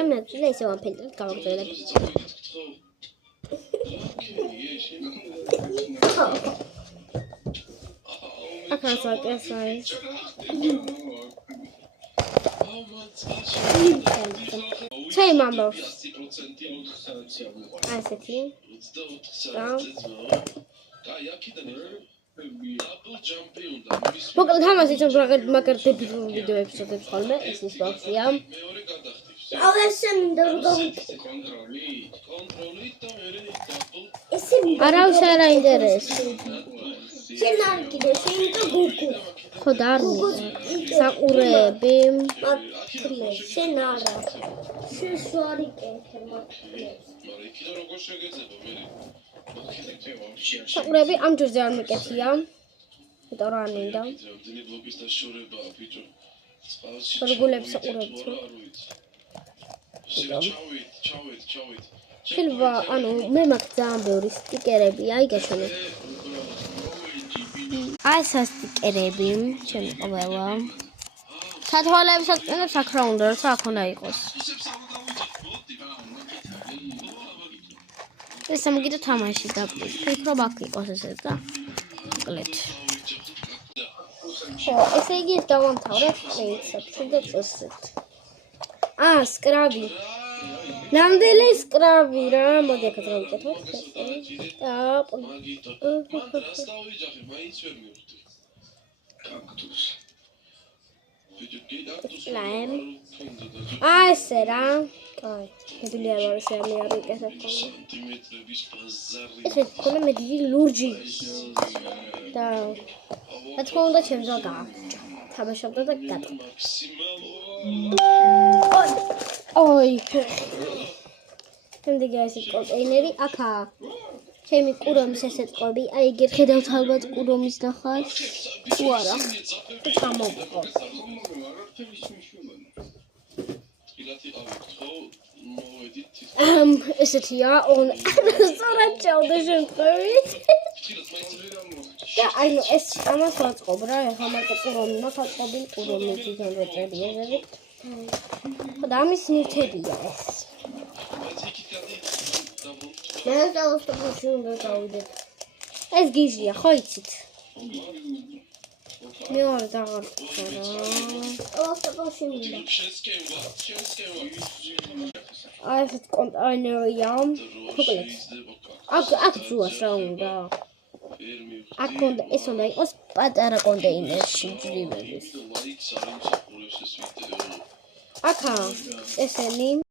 შემიძლია ისე ვამფილტრით გავაგრძელებ. აკაცო კესაი. ჩაი მამბო. ასეთი. მოკლედ ამას იცნობ მაგრამ დებილურ ვიდეოებს შეგებს ხოლმე ეს ის ბავშვია. ავესე მინდა რომ არავის არ აინტერესებს. შენ არ კიდე შენ და გუგუ. ხო და არ საყურეები. შენ არა. შენ სვარიკეთე მაგლებს. საყურეები ამ ჯერზე არ მეკეთია. იმიტომ რომ არ მინდა. რეგულებს საყურებთ. შეიძლება ანუ მე მაქვს ძალიან ბევრი სტიკერები, აი გაშენე. აი ეს სტიკერები, ჩემი ყველა. სათვალეებსაც წინებს აქ რა უნდა, როცა აქ უნდა იყოს. ეს სამგიდო თამაში დაფიქრე რომ აქ იყოს ესე და მოკლედ. ხო, ესე იგი ეს დავამთავრებ პრინციპში და წესით. სკრაბი. ნამდვილი სკრაბი რა, მოდი აქ დავიკეთოთ. ლაიმ. ესე რა. აი, მედლია ვარ ესე მე არ ვიკეთებ. ესე ხოლმე მედლი ლურჯი. და რა თქმა უნდა ჩემზე გააჩა. თამაშობდა და გატყდა. ოი. შემდეგ ეს კონტეინერი აქაა. ჩემი კურომის ესეთ ყვები. აი იგი ხედავთ ალბათ კურომის ნახალ. თუ არა. გამოვყო. ესეთია სწორად ჩავდა შემთხვევით. და აი ეს ამას ვაწყობ რა, ეხლა მარტო კურომი მაქვს აწყობილი კურომი თვითონ რო წერია ზედით. და ამის ნივთებია ეს. მე დავუსტობში უნდა დავიდეთ. ეს გიზია, ხო იცით? მეორე დაღარწყა რა. დავუსტობში მინდა. აი ეს კონტეინერია. მოკლედ. აქ ძუას რა უნდა? აქ უნდა ეს უნდა იყოს პატარა კონტეინერში ჯვრივების. აქა ესენი